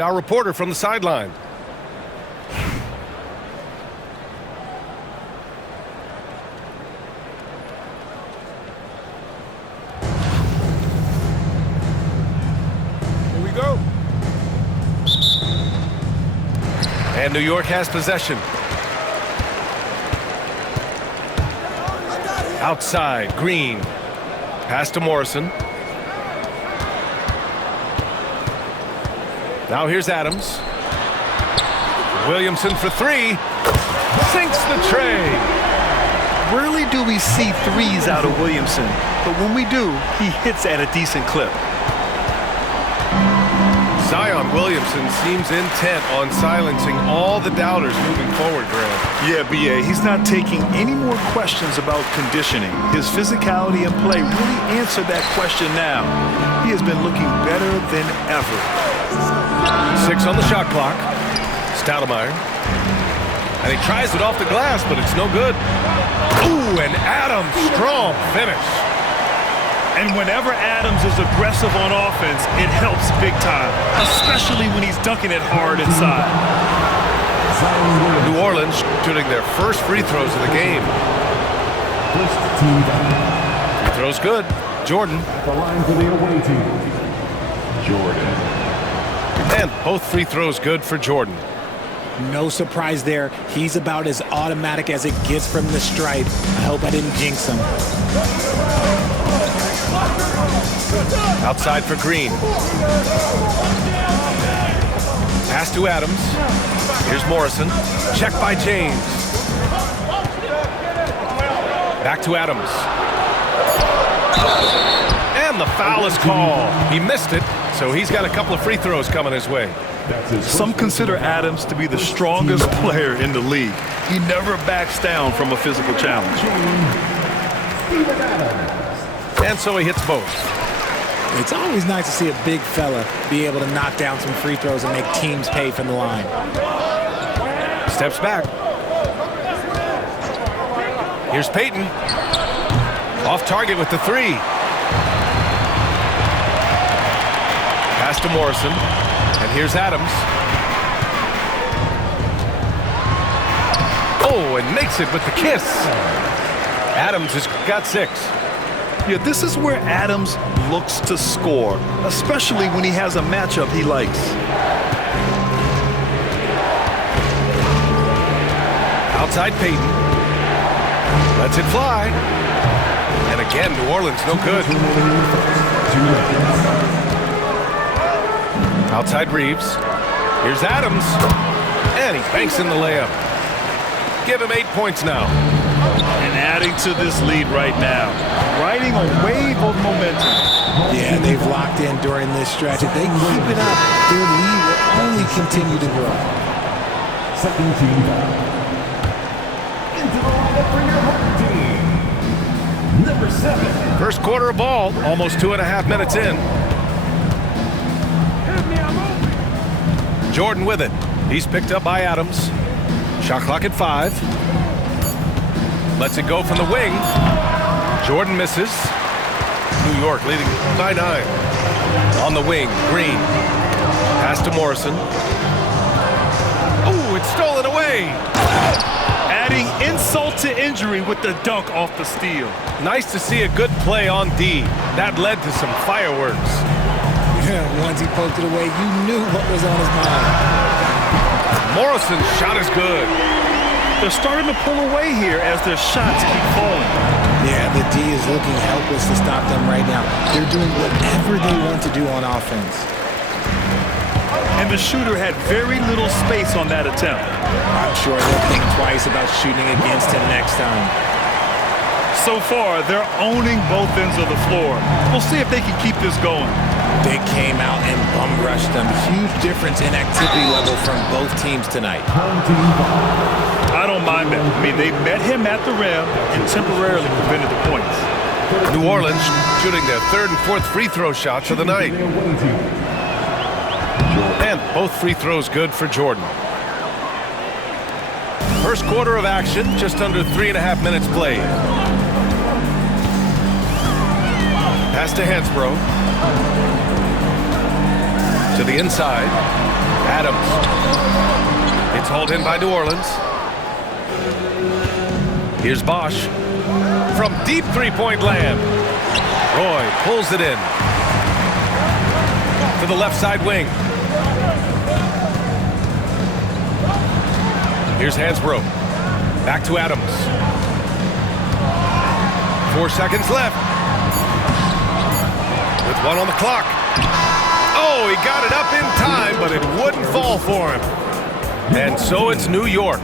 Our reporter from the sideline. Here we go. And New York has possession. Outside, Green. Pass to Morrison. Now here's Adams. Williamson for three. Sinks the tray. Rarely do we see threes out of Williamson, but when we do, he hits at a decent clip. Zion Williamson seems intent on silencing all the doubters moving forward, Grant. Yeah, B.A., he's not taking any more questions about conditioning. His physicality and play really answer that question now. He has been looking better than ever. 6 on the shot clock. Stoudemire. And he tries it off the glass, but it's no good. Ooh, and Adams, strong finish. And whenever Adams is aggressive on offense, it helps big time, especially when he's dunking it hard inside. New Orleans shooting their first free throws of the game. Free throws good. Jordan. At the line for the away team, Jordan. And both free throws good for Jordan. No surprise there. He's about as automatic as it gets from the stripe. I hope I didn't jinx him. Outside for Green. Pass to Adams. Here's Morrison. Check by James. Back to Adams. And the foul is called. He missed it, so he's got a couple of free throws coming his way. Some consider Adams to be the strongest player in the league. He never backs down from a physical challenge. And so he hits both. It's always nice to see a big fella be able to knock down some free throws and make teams pay from the line. Steps back. Here's Payton. Off target with the three. Pass to Morrison. And here's Adams. Oh, and makes it with the kiss. Adams has got 6. Yeah, this is where Adams looks to score, especially when he has a matchup he likes. Outside Payton. Lets it fly. And again, New Orleans no good. Outside Reeves. Here's Adams. And he banks in the layup. Give him 8 points now. And adding to this lead right now. Riding a wave of momentum. Yeah, they've locked in during this stretch. If they keep it up, their lead will only continue to grow. Second team foul. Into the lineup for your home team, number 7. First quarter of ball, almost 2.5 minutes in. Jordan with it. He's picked up by Adams. Shot clock at 5. Lets it go from the wing. Jordan misses. New York leading by 9. On the wing, Green. Pass to Morrison. Oh, it's stolen away. Adding insult to injury with the dunk off the steal. Nice to see a good play on D. That led to some fireworks. Yeah, once he poked it away, you knew what was on his mind. Morrison's shot is good. They're starting to pull away here as their shots keep falling. Yeah, the D is looking helpless to stop them right now. They're doing whatever they want to do on offense. And the shooter had very little space on that attempt. I'm sure they'll think twice about shooting against him next time. So far, they're owning both ends of the floor. We'll see if they can keep this going. They came out and bum rushed them. Huge difference in activity level from both teams tonight. I don't mind that. I mean, they met him at the rim and temporarily prevented the points. New Orleans shooting their 3rd and 4th free throw shots of the night. And both free throws good for Jordan. First quarter of action, just under 3.5 minutes played. Pass to Hansbrough. To the inside. Adams. It's hauled in by New Orleans. Here's Bosch. From deep three-point land. Roy pulls it in. To the left side wing. Here's Hansbrough. Back to Adams. 4 seconds left. With 1 on the clock. Oh, he got it up in time, but it wouldn't fall for him. And so it's New York,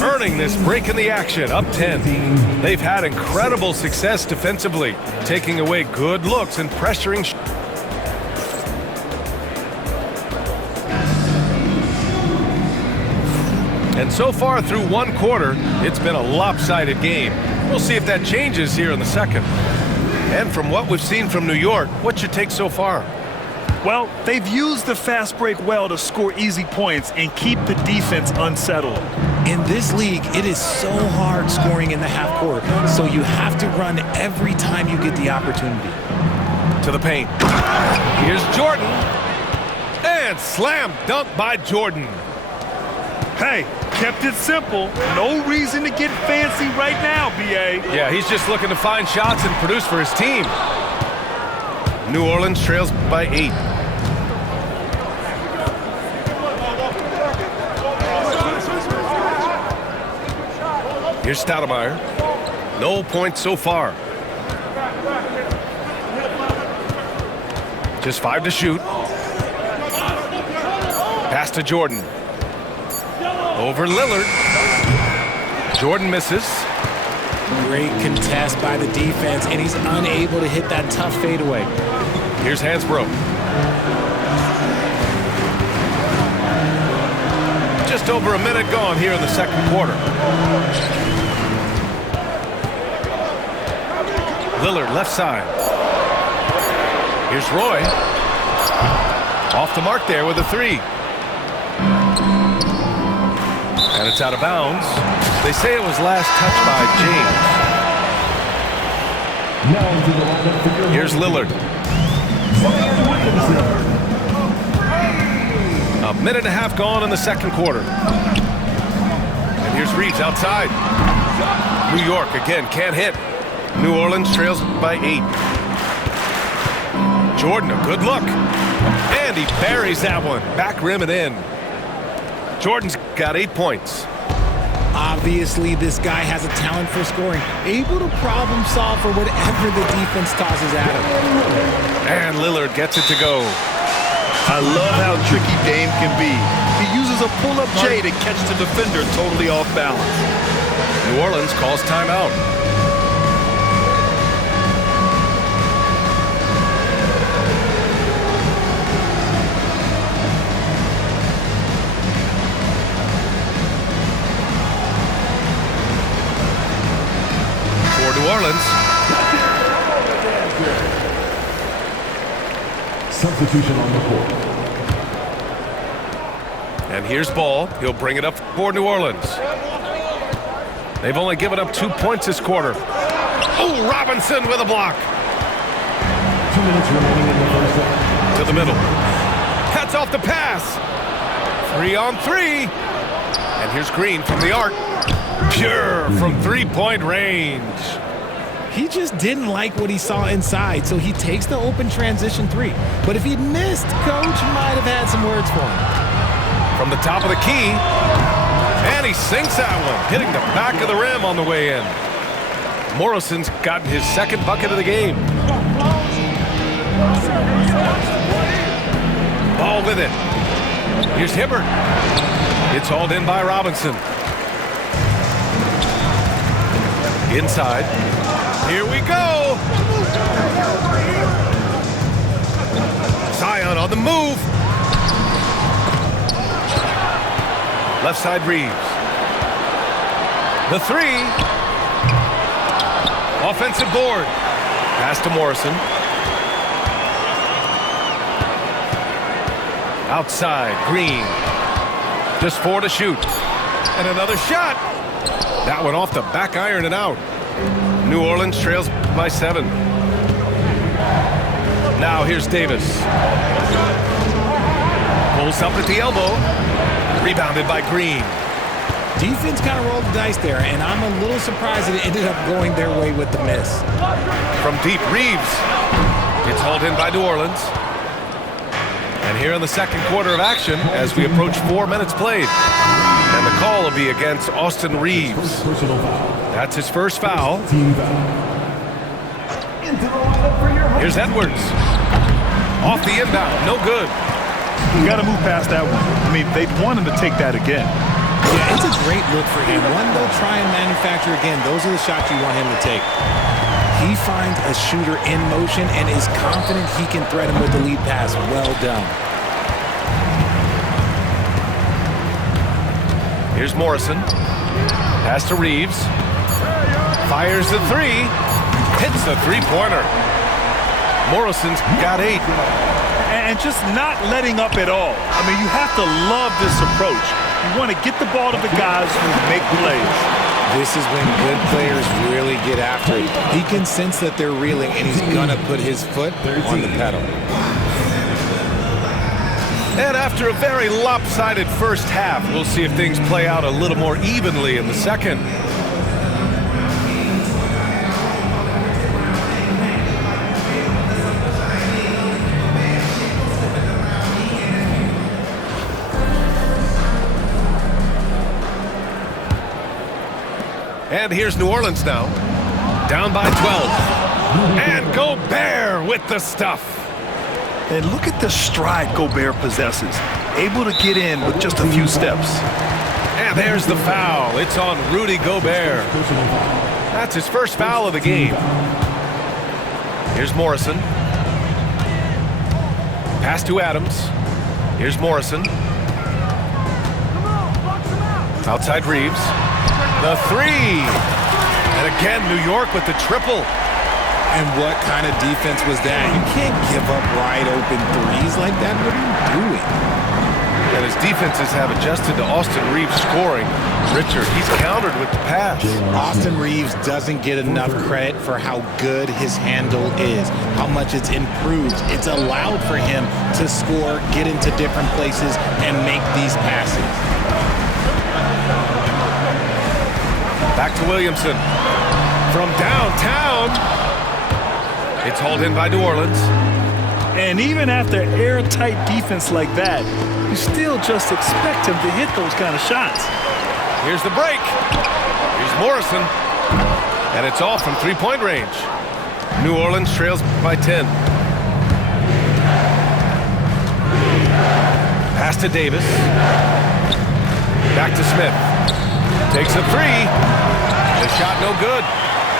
earning this break in the action, up 10. They've had incredible success defensively, taking away good looks and pressuring. And so far through 1 quarter, it's been a lopsided game. We'll see if that changes here in the second. And from what we've seen from New York, what's your take so far? Well, they've used the fast break well to score easy points and keep the defense unsettled. In this league, it is so hard scoring in the half court, so you have to run every time you get the opportunity. To the paint. Here's Jordan. And slam dunk by Jordan. Hey, kept it simple. No reason to get fancy right now, B.A. Yeah, he's just looking to find shots and produce for his team. New Orleans trails by 8. Here's Stoudemire. No points so far. Just 5 to shoot. Pass to Jordan. Over Lillard. Jordan misses. Great contest by the defense, and he's unable to hit that tough fadeaway. Here's Hansbrough. Just over a minute gone here in the second quarter. Lillard left side. Here's Roy. Off the mark there with a 3. And it's out of bounds. They say it was last touched by James. Here's Lillard. A minute and a half gone in the second quarter. And here's Reeves outside. New York again can't hit. New Orleans trails by 8. Jordan, a good look. And he buries that one. Back rim and in. Jordan's got 8 points. Obviously, this guy has a talent for scoring, able to problem solve for whatever the defense tosses at him. And Lillard gets it to go. I love how tricky Dame can be. He uses a pull-up J to catch the defender totally off balance. New Orleans calls timeout. New Orleans. Substitution on the court. And here's Ball. He'll bring it up for New Orleans. They've only given up 2 points this quarter. Oh, Robinson with a block. 2 minutes remaining in the first half. To the middle. Cuts off the pass. 3 on 3. And here's Green from the arc. Pure from 3-point range. He just didn't like what he saw inside, so he takes the open transition 3. But if he'd missed, Coach might have had some words for him. From the top of the key, and he sinks that one, hitting the back of the rim on the way in. Morrison's gotten his second bucket of the game. Ball with it. Here's Hibbert. It's hauled in by Robinson. Inside. Here we go. Zion on the move. Left side Reeves. The 3. Offensive board. Pass to Morrison. Outside, Green. Just 4 to shoot. And another shot. That one off the back iron and out. New Orleans trails by 7. Now here's Davis. Pulls up at the elbow. Rebounded by Green. Defense kind of rolled the dice there, and I'm a little surprised that it ended up going their way with the miss. From deep, Reeves. It's hauled in by New Orleans. And here in the second quarter of action, as we approach 4 minutes played. And the call will be against Austin Reeves. That's his first foul. Here's Edwards. Off the inbound, no good. You got to move past that one. I mean, they'd want him to take that again. Yeah, it's a great look for him. One they'll try and manufacture again. Those are the shots you want him to take. He finds a shooter in motion and is confident he can thread him with the lead pass. Well done. Here's Morrison. Pass to Reeves. Fires the three. Hits the three-pointer. Morrison's got 8. And just not letting up at all. I mean, you have to love this approach. You want to get the ball to the guys who make plays. This is when good players really get after it. He can sense that they're reeling, and he's going to put his foot on the pedal. And after a very lopsided first half, we'll see if things play out a little more evenly in the second. And here's New Orleans now. Down by 12. And Gobert with the stuff. And look at the stride Gobert possesses. Able to get in with just a few steps. And there's the foul. It's on Rudy Gobert. That's his first foul of the game. Here's Morrison. Pass to Adams. Here's Morrison. Outside Reeves. The three. And again, New York with the triple. And what kind of defense was that? You can't give up wide open threes like that. What are you doing? And his defenses have adjusted to Austin Reeves scoring. Richard, he's countered with the pass. Austin Reeves doesn't get enough credit for how good his handle is, how much it's improved. It's allowed for him to score, get into different places, and make these passes. Back to Williamson. From downtown. It's hauled in by New Orleans. And even after airtight defense like that, you still just expect him to hit those kind of shots. Here's the break. Here's Morrison. And it's off from three-point range. New Orleans trails by 10. Pass to Davis. Back to Smith. Takes a three. The shot no good.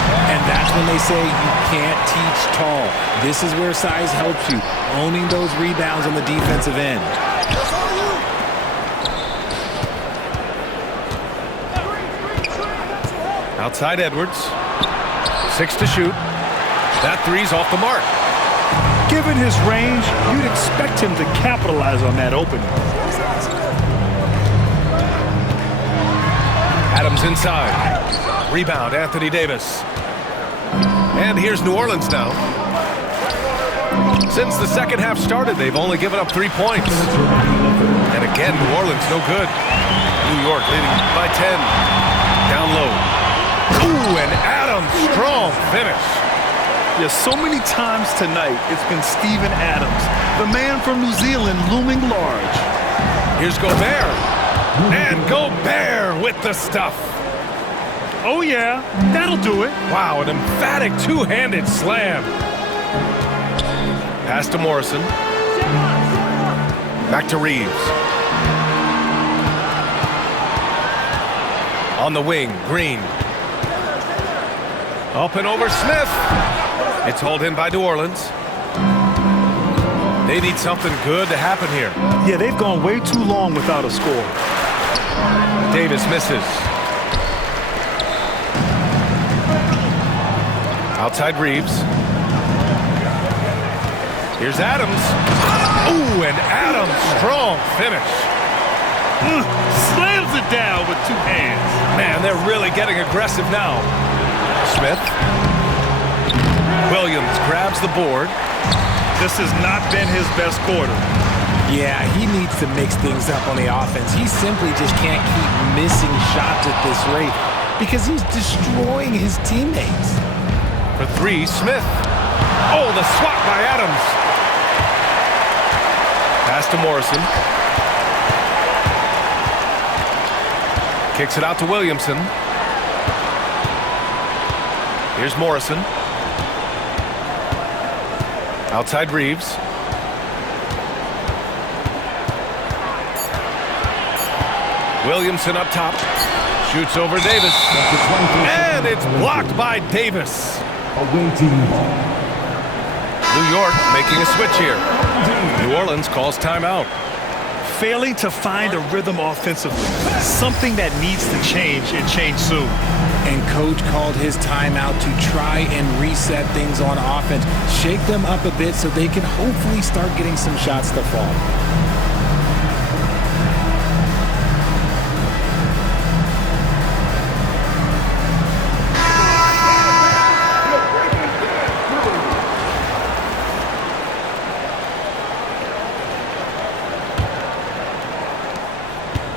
And that's when they say you can't teach tall. This is where size helps you, owning those rebounds on the defensive end. Outside Edwards. 6 to shoot. That three's off the mark. Given his range, you'd expect him to capitalize on that opening. Adams inside. Rebound, Anthony Davis. And here's New Orleans now. Since the second half started, they've only given up 3 points. And again, New Orleans no good. New York leading by 10. Down low. Ooh, and Adams, strong finish. Yeah, so many times tonight, it's been Steven Adams, the man from New Zealand, looming large. Here's Gobert. And Gobert with the stuff. Oh, yeah, that'll do it. Wow, an emphatic two-handed slam. Pass to Morrison. Back to Reeves. On the wing, Green. Up and over Smith. It's hauled in by New Orleans. They need something good to happen here. Yeah, they've gone way too long without a score. Davis misses. Outside Reeves. Here's Adams. Ooh, and Adams, strong finish. Slams it down with 2 hands. Man, they're really getting aggressive now. Smith. Williams grabs the board. This has not been his best quarter. Yeah, he needs to mix things up on the offense. He simply just can't keep missing shots at this rate because he's destroying his teammates. For three, Smith. Oh, the swat by Adams. Pass to Morrison. Kicks it out to Williamson. Here's Morrison. Outside Reeves. Williamson up top. Shoots over Davis. And it's blocked by Davis. Away team ball. New York making a switch here. New Orleans calls timeout. Failing to find a rhythm offensively. Something that needs to change and change soon. And coach called his timeout to try and reset things on offense. Shake them up a bit so they can hopefully start getting some shots to fall.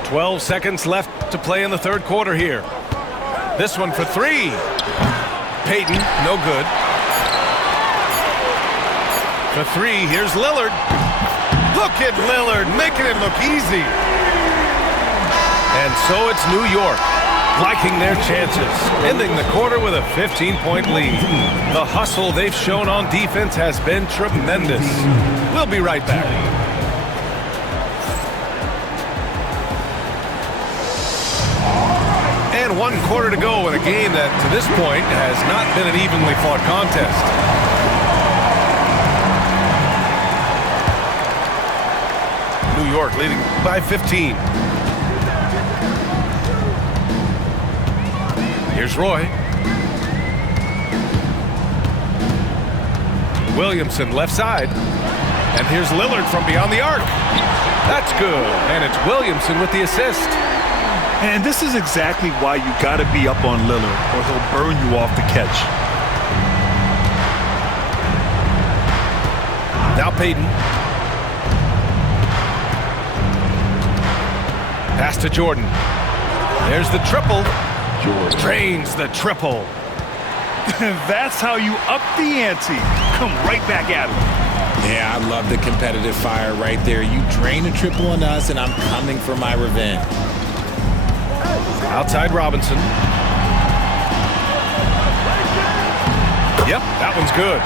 "12 seconds left to play in the third quarter here. This one for three. Payton, no good. For three, here's Lillard. Look at Lillard, making it look easy. And so it's New York, liking their chances, ending the quarter with a 15-point lead. The hustle they've shown on defense has been tremendous. We'll be right back. And 1 quarter to go in a game that, to this point, has not been an evenly fought contest. New York leading by 15. Here's Roy. Williamson left side. And here's Lillard from beyond the arc. That's good. And it's Williamson with the assist. And this is exactly why you got to be up on Lillard or he'll burn you off the catch. Now Payton. Pass to Jordan. There's the triple. Jordan Drains the triple. That's how you up the ante. Come right back at him. Yeah, I love the competitive fire right there. You drain a triple on us, and I'm coming for my revenge. Outside Robinson. Yep, that one's good.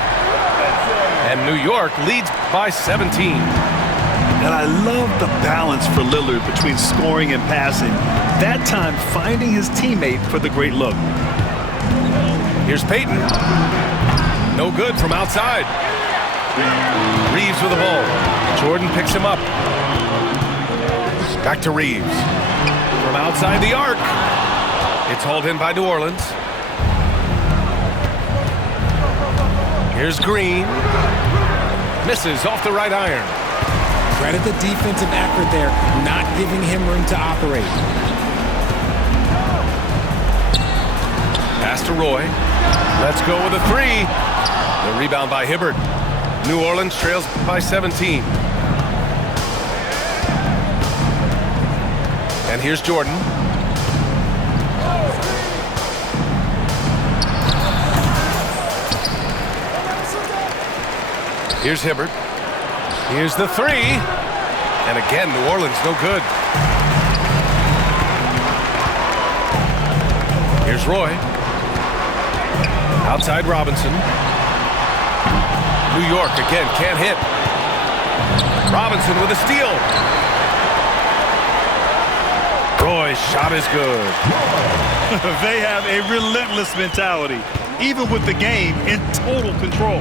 And New York leads by 17. And I love the balance for Lillard between scoring and passing. That time finding his teammate for the great look. Here's Payton. No good from outside. Reeves with the ball. Jordan picks him up. Back to Reeves. From outside the arc. It's hauled in by New Orleans. Here's Green. Misses off the right iron. Credit the defensive effort there, not giving him room to operate. Pass to Roy. Let's go with a three. The rebound by Hibbert. New Orleans trails by 17. And here's Jordan. Here's Hibbert. Here's the three. And again, New Orleans no good. Here's Roy. Outside Robinson. New York again can't hit. Robinson with a steal. Roy's shot is good. They have a relentless mentality, even with the game in total control.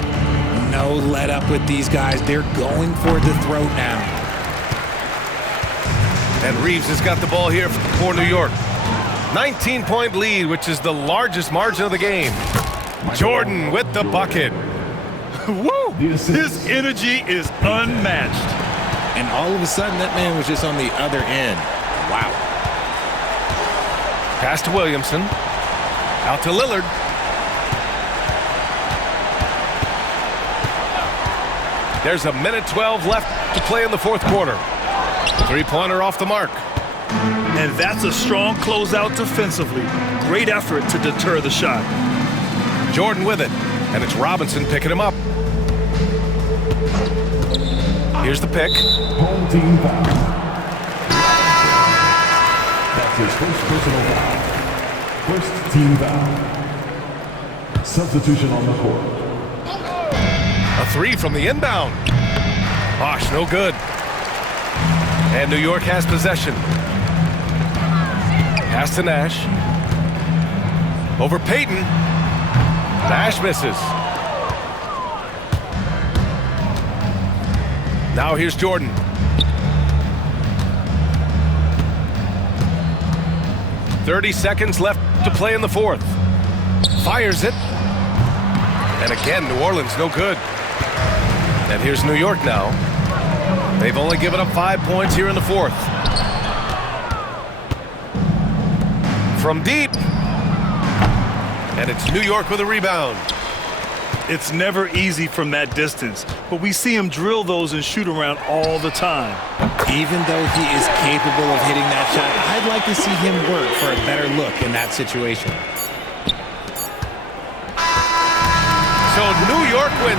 No let up with these guys. They're going for the throat now. And Reeves has got the ball here for New York. 19-point lead, which is the largest margin of the game. Jordan with the bucket. Woo! His energy is unmatched. And all of a sudden, that man was just on the other end. Wow. Pass to Williamson. Out to Lillard. There's a minute 12 left to play in the fourth quarter. Three-pointer off the mark. And that's a strong closeout defensively. Great effort to deter the shot. Jordan with it, and it's Robinson picking him up. Here's the pick. Home team foul. That's his first personal foul. First team foul. Substitution on the court. A three from the inbound. Bosh, no good. And New York has possession. Pass to Nash. Over Payton. Nash misses. Now here's Jordan. "30 seconds left to play in the fourth. Fires it. And again, New Orleans no good. And here's New York now. They've only given up 5 points here in the fourth. From deep. And it's New York with a rebound. It's never easy from that distance, but we see him drill those and shoot around all the time. Even though he is capable of hitting that shot, I'd like to see him work for a better look in that situation. So New York wins